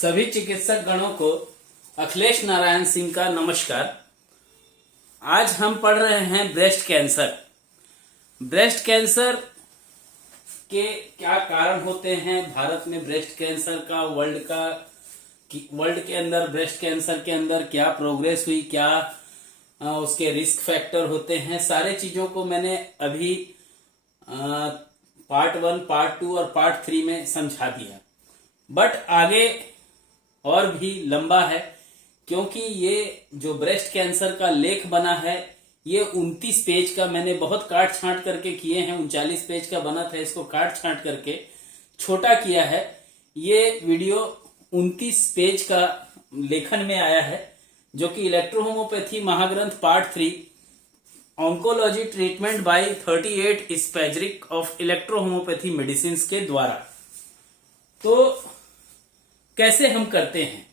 सभी चिकित्सक गणों को अखिलेश नारायण सिंह का नमस्कार। आज हम पढ़ रहे हैं ब्रेस्ट कैंसर। ब्रेस्ट कैंसर के क्या कारण होते हैं, भारत में ब्रेस्ट कैंसर का, वर्ल्ड के अंदर ब्रेस्ट कैंसर के अंदर क्या प्रोग्रेस हुई, क्या उसके रिस्क फैक्टर होते हैं, सारे चीजों को मैंने अभी पार्ट 1, पार्ट 2 और पार्ट 3 में समझा दिया। बट आगे और भी लंबा है, क्योंकि ये जो ब्रेस्ट कैंसर का लेख बना है ये 29 पेज का मैंने बहुत काट छांट करके किए हैं। 39 पेज का बना था, इसको काट छांट करके छोटा किया है। ये वीडियो 29 पेज का लेखन में आया है, जो कि इलेक्ट्रोहोमोपैथी महाग्रंथ part 3 oncology treatment by 38 spagyric of electrohomeopathy medicine के द्वारा। तो कैसे हम करते हैं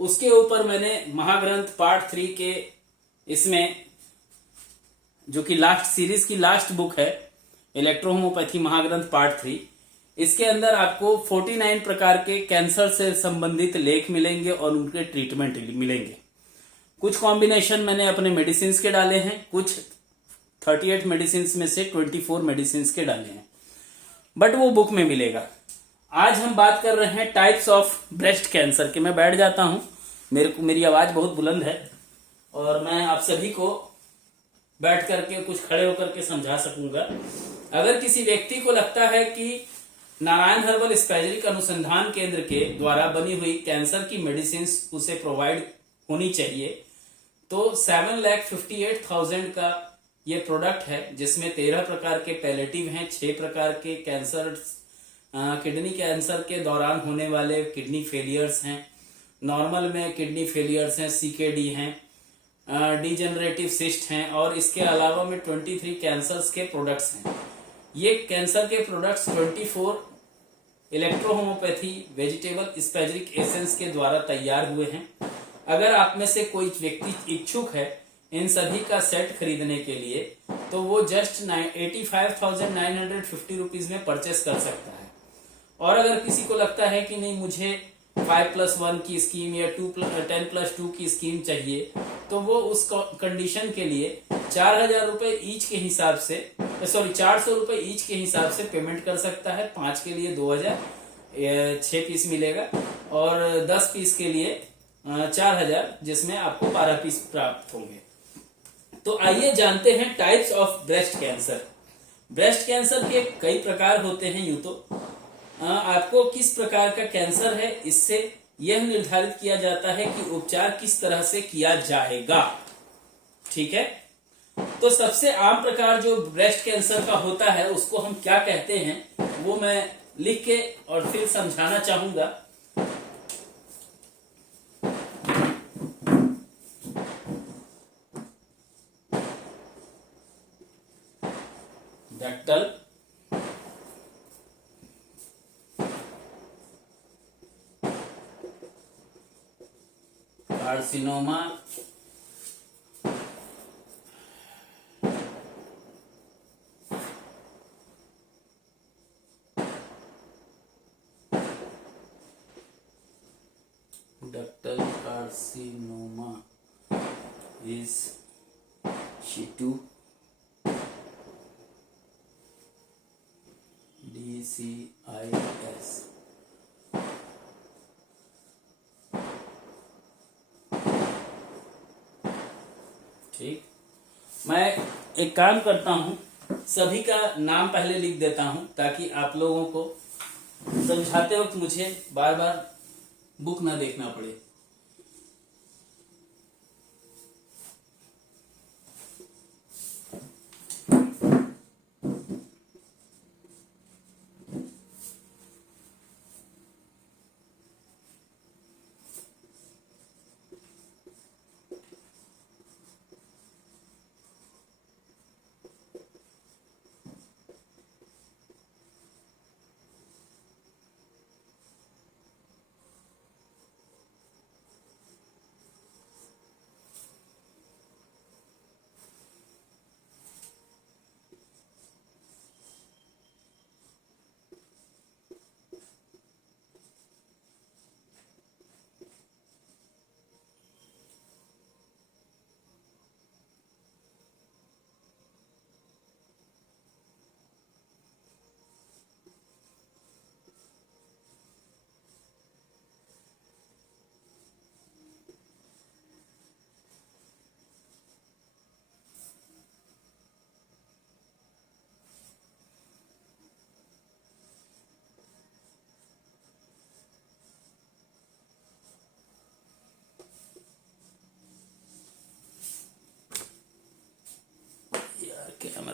उसके ऊपर मैंने महाग्रंथ पार्ट 3 के इसमें, जो कि लास्ट सीरीज की लास्ट बुक है, इलेक्ट्रोहोमोपैथी महाग्रंथ पार्ट 3, इसके अंदर आपको 49 प्रकार के कैंसर से संबंधित लेख मिलेंगे और उनके ट्रीटमेंट मिलेंगे। कुछ कॉम्बिनेशन मैंने अपने मेडिसिन के डाले हैं, कुछ 38 मेडिसिन में से 24 मेडिसिन के डाले हैं, बट वो बुक में मिलेगा। आज हम बात कर रहे हैं टाइप्स ऑफ ब्रेस्ट कैंसर के। मैं बैठ जाता हूं, मेरी आवाज बहुत बुलंद है और मैं आप सभी को बैठ करके कुछ खड़े होकर के समझा सकूंगा। अगर किसी व्यक्ति को लगता है कि नारायण हर्बल स्पेजरिक अनुसंधान केंद्र के द्वारा बनी हुई कैंसर की मेडिसिन उसे प्रोवाइड होनी चाहिए, तो 7,58,000 का ये प्रोडक्ट है, जिसमें 13 प्रकार के पैलेटिव हैं, 6 प्रकार के कैंसर, किडनी कैंसर के दौरान होने वाले किडनी फेलियर्स हैं, नॉर्मल में किडनी फेलियर्स हैं, सीकेडी हैं, डिजेनरेटिव सिस्ट हैं, और इसके अलावा में 23 कैंसर्स के प्रोडक्ट्स हैं। ये कैंसर के प्रोडक्ट्स 24 इलेक्ट्रोहोमोपैथी वेजिटेबल स्पेजरिक एसेंस के द्वारा तैयार हुए हैं। अगर आप में से कोई व्यक्ति इच्छुक है इन सभी का सेट खरीदने के लिए, तो वो जस्ट 85,950 रुपीज में परचेस कर सकता है। और अगर किसी को लगता है कि नहीं, मुझे 5+1 की स्कीम या 10+2 की स्कीम चाहिए, तो वो उस कंडीशन के लिए 4,000 रुपए ईच के हिसाब से, 400 रुपए ईच के हिसाब से पेमेंट कर सकता है। 5 के लिए 2,000, 6 पीस मिलेगा, और 10 पीस के लिए 4,000, जिसमें आपको 12 पीस प्राप्त होंगे। तो आइए जानते हैं types of breast cancer. Breast cancer के कई प्रकार होते हैं। यूं तो आपको किस प्रकार का कैंसर है, इससे यह निर्धारित किया जाता है कि उपचार किस तरह से किया जाएगा। ठीक है, तो सबसे आम प्रकार जो ब्रेस्ट कैंसर का होता है उसको हम क्या कहते हैं, वो मैं लिख के और फिर समझाना चाहूंगा। Ductal carcinoma, ductal carcinoma is Situ DCIS। ठीक, मैं एक काम करता हूं, सभी का नाम पहले लिख देता हूं, ताकि आप लोगों को समझाते वक्त मुझे बार बार बुक ना देखना पड़े।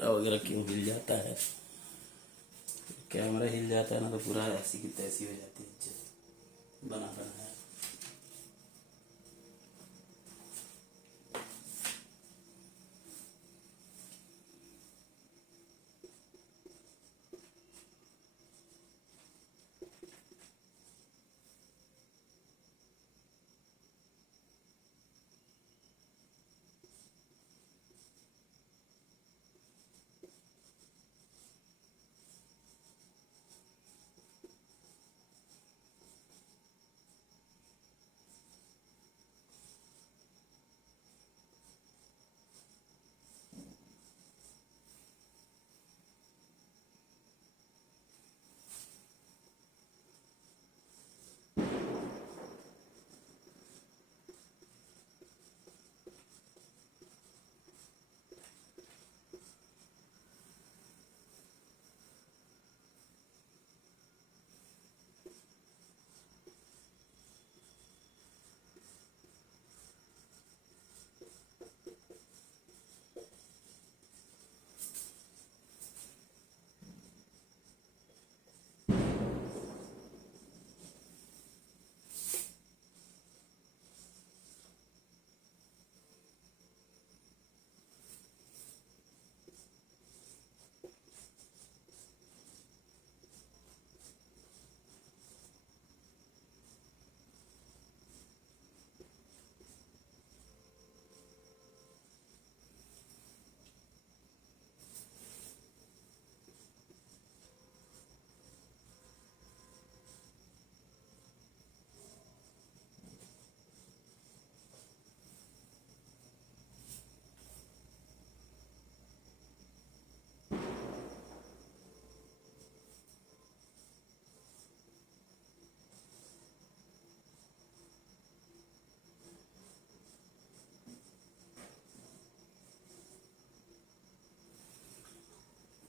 कैमरा वगैरह क्यों हिल जाता है। कैमरा हिल जाता है ना तो पूरा ऐसी की तैसी हो जाती है, बना है।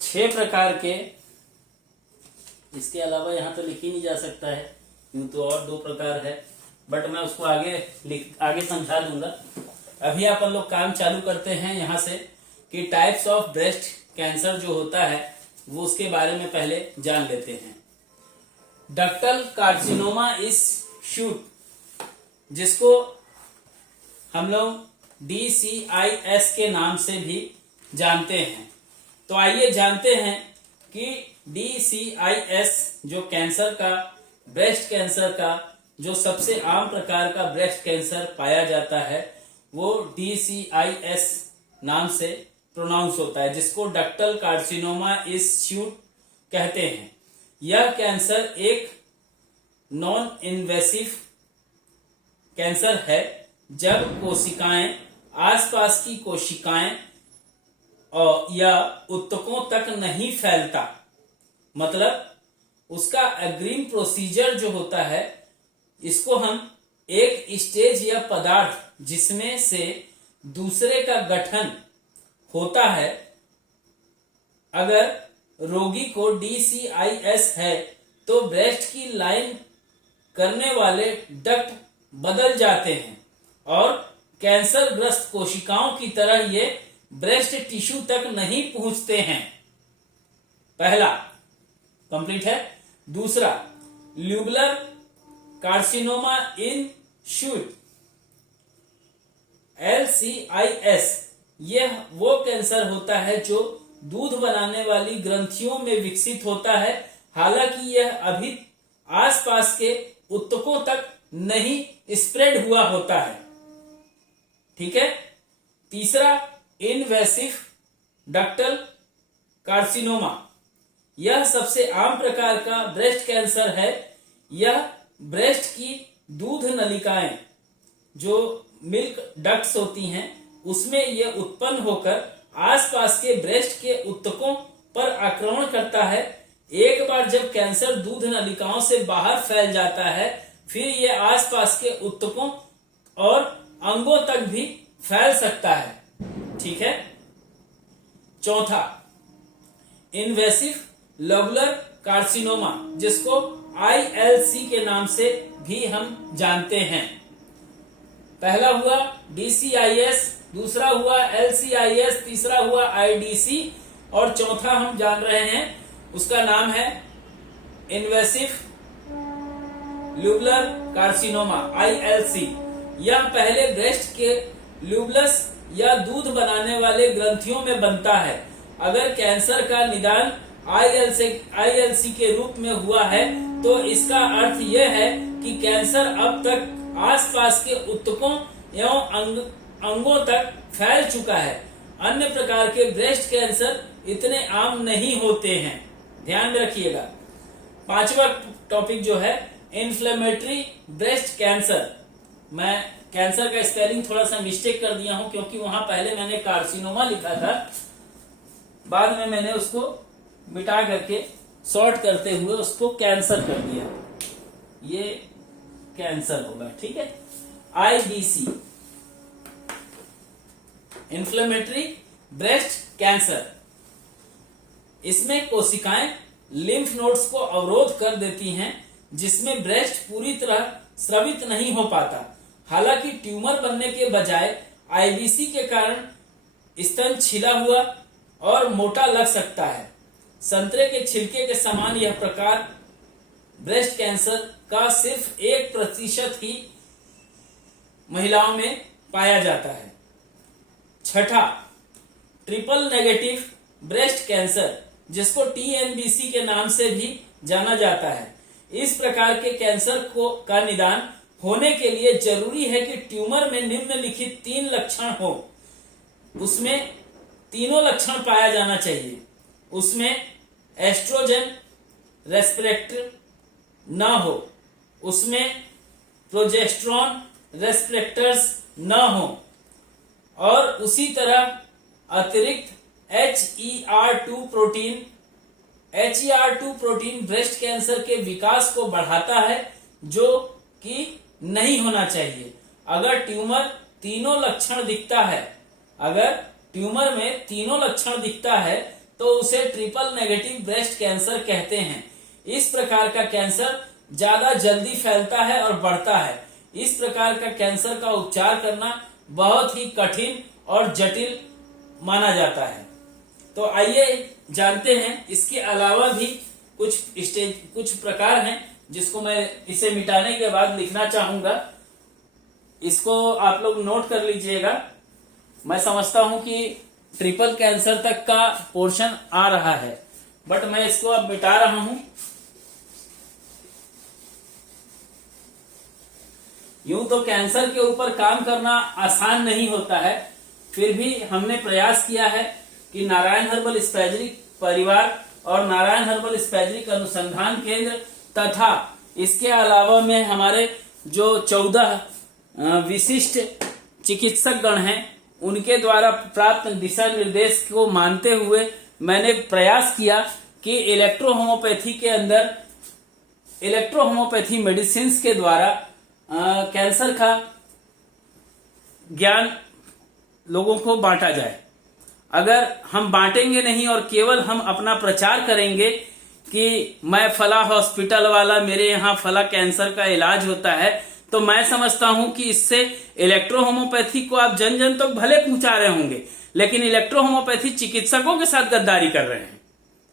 छह प्रकार के, इसके अलावा यहाँ तो लिख ही नहीं जा सकता है, यूं तो और 2 प्रकार है, बट मैं उसको आगे समझा दूंगा। अभी अपन लोग काम चालू करते हैं यहाँ से कि टाइप्स ऑफ ब्रेस्ट कैंसर जो होता है वो उसके बारे में पहले जान लेते हैं। डक्टल कार्सिनोमा इज शूट, जिसको हम लोग DCIS के नाम से भी जानते हैं। तो आइए जानते हैं कि DCIS जो कैंसर का, ब्रेस्ट कैंसर का जो सबसे आम प्रकार का ब्रेस्ट कैंसर पाया जाता है वो DCIS नाम से प्रोनाउंस होता है, जिसको डक्टल कार्सिनोमा इज शूट कहते हैं। यह कैंसर एक नॉन इन्वेसिव कैंसर है जब कोशिकाएं आसपास की कोशिकाएं या ऊतकों तक नहीं फैलता, मतलब उसका अग्रिम प्रोसीजर जो होता है, इसको हम एक स्टेज या पदार्थ जिसमें से दूसरे का गठन होता है, अगर रोगी को DCIS है तो ब्रेस्ट की लाइन करने वाले डक्ट बदल जाते हैं और कैंसर ग्रस्त कोशिकाओं की तरह ये ब्रेस्ट टिश्यू तक नहीं पहुंचते हैं। पहला कंप्लीट है। दूसरा, ल्यूबुलर कार्सिनोमा इन शूट LCIS, यह वो कैंसर होता है जो दूध बनाने वाली ग्रंथियों में विकसित होता है, हालांकि यह अभी आसपास के ऊतकों तक नहीं स्प्रेड हुआ होता है। ठीक है। तीसरा, इनवेसिव डक्टल कार्सिनोमा, यह सबसे आम प्रकार का ब्रेस्ट कैंसर है। यह ब्रेस्ट की दूध नलिकाएं जो मिल्क डक्ट्स होती हैं उसमें यह उत्पन्न होकर आसपास के ब्रेस्ट के ऊतकों पर आक्रमण करता है। एक बार जब कैंसर दूध नलिकाओं से बाहर फैल जाता है, फिर यह आसपास के ऊतकों और अंगों तक भी फैल सकता है। ठीक है। चौथा, इन्वेसिव लोबुलर कार्सिनोमा, जिसको ILC के नाम से भी हम जानते हैं। पहला हुआ DCIS, दूसरा हुआ LCIS, तीसरा हुआ IDC और चौथा हम जान रहे हैं उसका नाम है इन्वेसिव ल्यूबुलर कार्सिनोमा ILC। यह पहले ब्रेस्ट के ल्यूबुलस या दूध बनाने वाले ग्रंथियों में बनता है। अगर कैंसर का निदान ILC के रूप में हुआ है तो इसका अर्थ यह है कि कैंसर अब तक आसपास के ऊतकों एवं अंगों तक फैल चुका है। अन्य प्रकार के ब्रेस्ट कैंसर इतने आम नहीं होते हैं, ध्यान में रखिएगा। पांचवा टॉपिक जो है इन्फ्लेमेटरी ब्रेस्ट कैंसर। मैं कैंसर का स्पेलिंग थोड़ा सा मिस्टेक कर दिया हूं क्योंकि वहां पहले मैंने कार्सिनोमा लिखा था, बाद में मैंने उसको मिटा करके शॉर्ट करते हुए उसको कैंसर कर दिया। ये कैंसर होगा, ठीक है। IBC inflammatory breast cancer. इसमें कोशिकाएं लिम्फ नोड्स को अवरोध कर देती हैं जिसमें ब्रेस्ट पूरी तरह स्रावित नहीं हो पाता। हालांकि ट्यूमर बनने के बजाय IBC के कारण स्तन छिला हुआ और मोटा लग सकता है। संतरे के छिलके के समान यह प्रकार ब्रेस्ट कैंसर का सिर्फ 1% ही महिलाओं में पाया जाता है। छठा ट्रिपल नेगेटिव ब्रेस्ट कैंसर, जिसको TNBC के नाम से भी जाना जाता है। इस प्रकार के कैंसर का निदान होने के लिए जरूरी है कि ट्यूमर में निम्नलिखित 3 लक्षण हो। उसमें तीनों लक्षण पाया जाना चाहिए। उसमें एस्ट्रोजन रेस्पिरेटर न हो, उसमें प्रोजेस्टेरॉन रेस्पिरेटर्स न हो, और उसी तरह अतिरिक्त HER2 प्रोटीन ब्रेस्ट कैंसर के विकास को बढ़ाता है, जो कि नहीं होना चाहिए। अगर ट्यूमर में तीनों लक्षण दिखता है तो उसे ट्रिपल नेगेटिव ब्रेस्ट कैंसर कहते हैं। इस प्रकार का कैंसर ज्यादा जल्दी फैलता है और बढ़ता है। इस प्रकार का कैंसर का उपचार करना बहुत ही कठिन और जटिल माना जाता है। तो आइए जानते हैं, इसके अलावा भी कुछ प्रकार हैं जिसको मैं इसे मिटाने के बाद लिखना चाहूंगा। इसको आप लोग नोट कर लीजिएगा। मैं समझता हूं कि ट्रिपल कैंसर तक का पोर्शन आ रहा है, बट मैं इसको अब मिटा रहा हूं। यूं तो कैंसर के ऊपर काम करना आसान नहीं होता है, फिर भी हमने प्रयास किया है कि नारायण हर्बल स्पैजरिक परिवार और नारायण हर्बल स्पैजरिक अनुसंधान केंद्र तथा इसके अलावा में हमारे जो 14 विशिष्ट चिकित्सक गण हैं, उनके द्वारा प्राप्त दिशा निर्देश को मानते हुए मैंने प्रयास किया कि इलेक्ट्रोहोमोपैथी मेडिसिन के द्वारा कैंसर का ज्ञान लोगों को बांटा जाए। अगर हम बांटेंगे नहीं और केवल हम अपना प्रचार करेंगे कि मैं फला हॉस्पिटल वाला, मेरे यहाँ फला कैंसर का इलाज होता है, तो मैं समझता हूं कि इससे इलेक्ट्रोहोमोपैथी को आप जन जन तक भले पहुंचा रहे होंगे, लेकिन इलेक्ट्रोहोमोपैथी चिकित्सकों के साथ गद्दारी कर रहे हैं,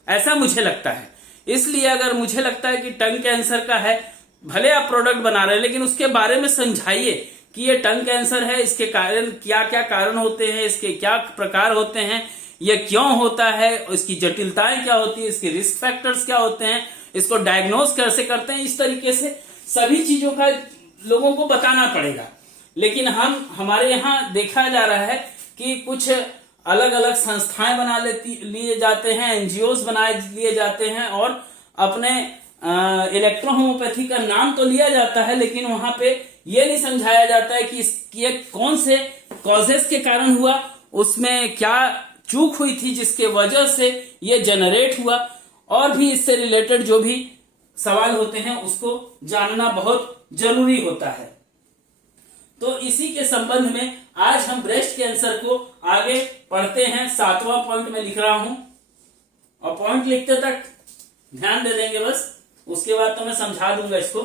ऐसा मुझे लगता है। इसलिए अगर मुझे लगता है कि टंग कैंसर का है, भले आप प्रोडक्ट बना रहे हैं, लेकिन उसके बारे में समझाइए कि ये टंग कैंसर है, इसके कारण क्या क्या कारण होते हैं, इसके क्या प्रकार होते हैं, ये क्यों होता है, इसकी जटिलताएं क्या होती है, इसके रिस्क फैक्टर्स क्या होते हैं, इसको डायग्नोज कैसे करते हैं। इस तरीके से सभी चीजों का लोगों को बताना पड़ेगा। लेकिन हमारे यहाँ देखा जा रहा है कि कुछ अलग अलग संस्थाएं बना लिए जाते हैं, एनजीओज बनाए लिए जाते हैं, और अपने इलेक्ट्रोहोमोपैथी का नाम तो लिया जाता है, लेकिन वहां पे ये नहीं समझाया जाता है कि ये कौन से कॉजेस के कारण हुआ, उसमें क्या चूक हुई थी जिसके वजह से ये जनरेट हुआ, और भी इससे रिलेटेड जो भी सवाल होते हैं उसको जानना बहुत जरूरी होता है। तो इसी के संबंध में आज हम ब्रेस्ट कैंसर को आगे पढ़ते हैं। 7वां पॉइंट में लिख रहा हूं, और पॉइंट लिखते तक ध्यान दे देंगे बस, उसके बाद तो मैं समझा दूंगा इसको।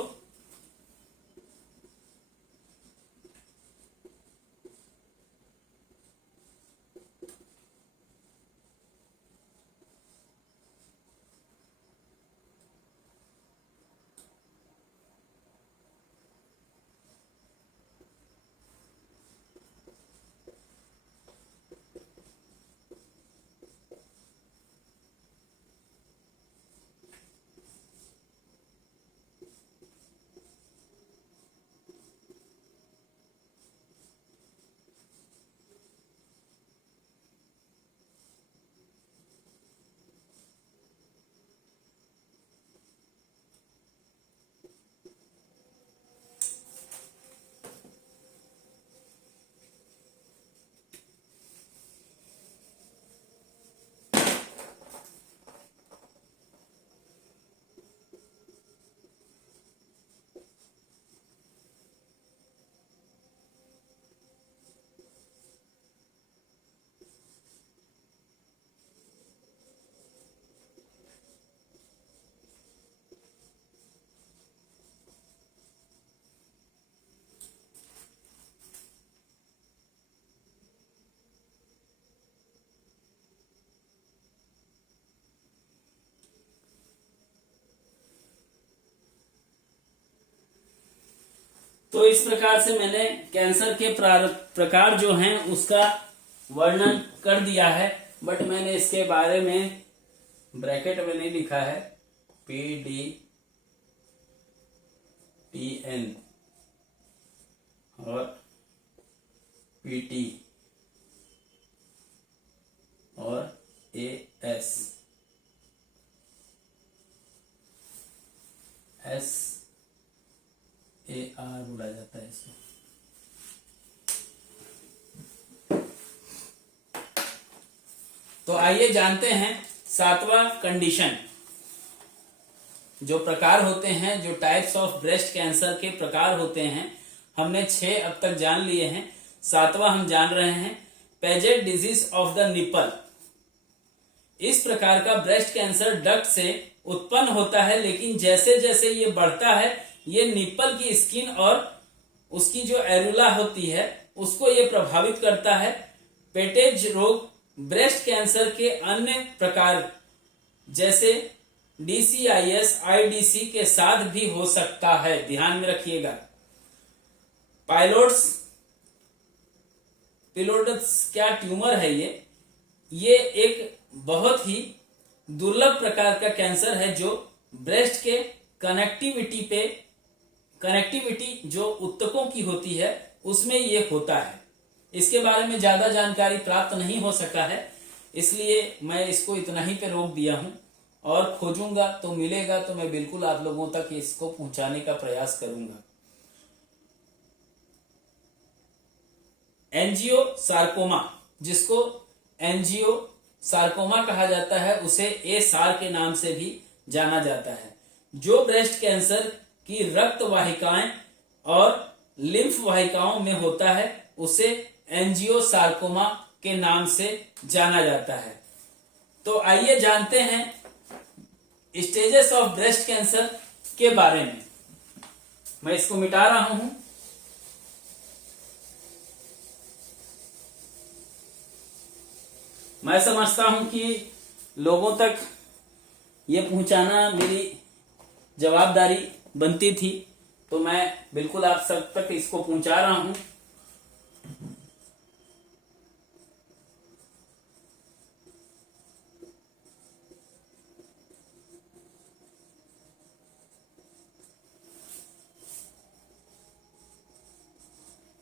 तो इस प्रकार से मैंने कैंसर के प्रकार जो हैं उसका वर्णन कर दिया है, बट मैंने इसके बारे में ब्रैकेट में नहीं लिखा है, PDTN और PT और AS SAR बोला जाता है इसको। तो आइए जानते हैं सातवां कंडीशन। जो प्रकार होते हैं, जो टाइप्स ऑफ ब्रेस्ट कैंसर के प्रकार होते हैं, हमने 6 अब तक जान लिए हैं। सातवां हम जान रहे हैं, Paget disease of the nipple. इस प्रकार का ब्रेस्ट कैंसर डक्ट से उत्पन्न होता है, लेकिन जैसे जैसे ये बढ़ता है ये निपल की स्किन और उसकी जो एरुला होती है उसको ये प्रभावित करता है। पेटेज रोग ब्रेस्ट कैंसर के अन्य प्रकार जैसे DCIS, IDC के साथ भी हो सकता है, ध्यान में रखिएगा। पिलोडस क्या ट्यूमर है ये एक बहुत ही दुर्लभ प्रकार का कैंसर है जो ब्रेस्ट के कनेक्टिविटी जो उत्तकों की होती है उसमें ये होता है। इसके बारे में ज्यादा जानकारी प्राप्त नहीं हो सका है, इसलिए मैं इसको इतना ही पे रोक दिया हूं, और खोजूंगा तो मिलेगा तो मैं बिल्कुल आप लोगों तक इसको पहुंचाने का प्रयास करूंगा। एंजियो सार्कोमा, जिसको एंजियो सार्कोमा कहा जाता है, उसे ASAR के नाम से भी जाना जाता है। जो ब्रेस्ट कैंसर की रक्त वाहिकाएं और लिम्फ वाहिकाओं में होता है उसे एंजियो सार्कोमा के नाम से जाना जाता है। तो आइए जानते हैं स्टेजेस ऑफ ब्रेस्ट कैंसर के बारे में। मैं इसको मिटा रहा हूं। मैं समझता हूं कि लोगों तक ये पहुंचाना मेरी जवाबदारी बनती थी, तो मैं बिल्कुल आप सब तक इसको पहुंचा रहा हूं।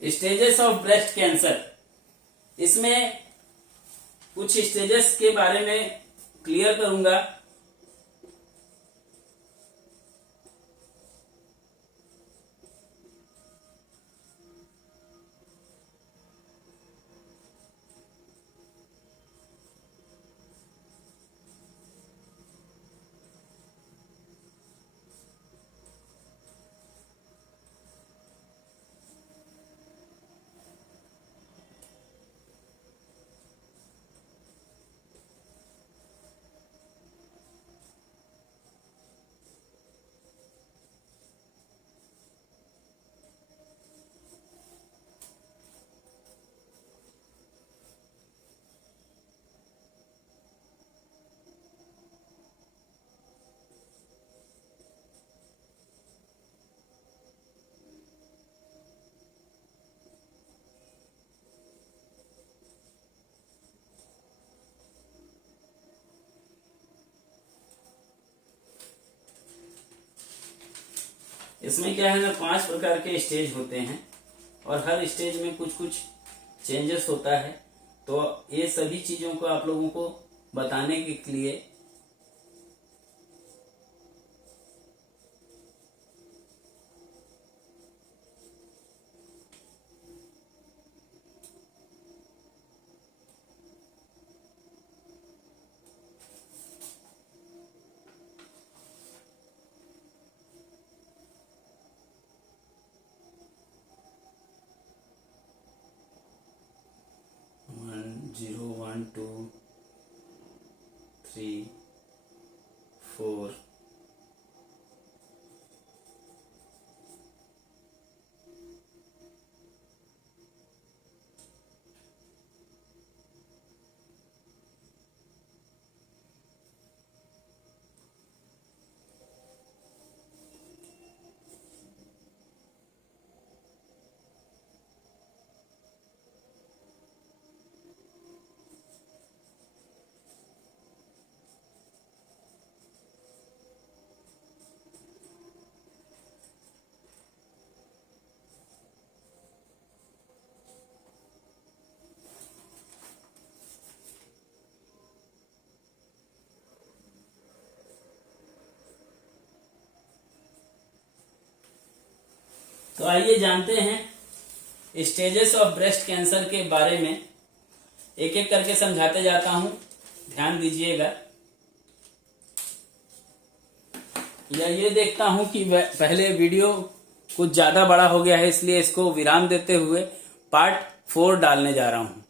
स्टेजेस ऑफ ब्रेस्ट कैंसर, इसमें कुछ स्टेजेस के बारे में क्लियर करूंगा। इसमें क्या है ना, 5 प्रकार के स्टेज होते हैं और हर स्टेज में कुछ कुछ चेंजेस होता है। तो ये सभी चीजों को आप लोगों को बताने के लिए जीरो 1 2 3 4 5 तो आइए जानते हैं स्टेजेस ऑफ ब्रेस्ट कैंसर के बारे में। एक एक करके समझाते जाता हूं, ध्यान दीजिएगा। या ये देखता हूं कि पहले वीडियो कुछ ज्यादा बड़ा हो गया है, इसलिए इसको विराम देते हुए पार्ट 4 डालने जा रहा हूं।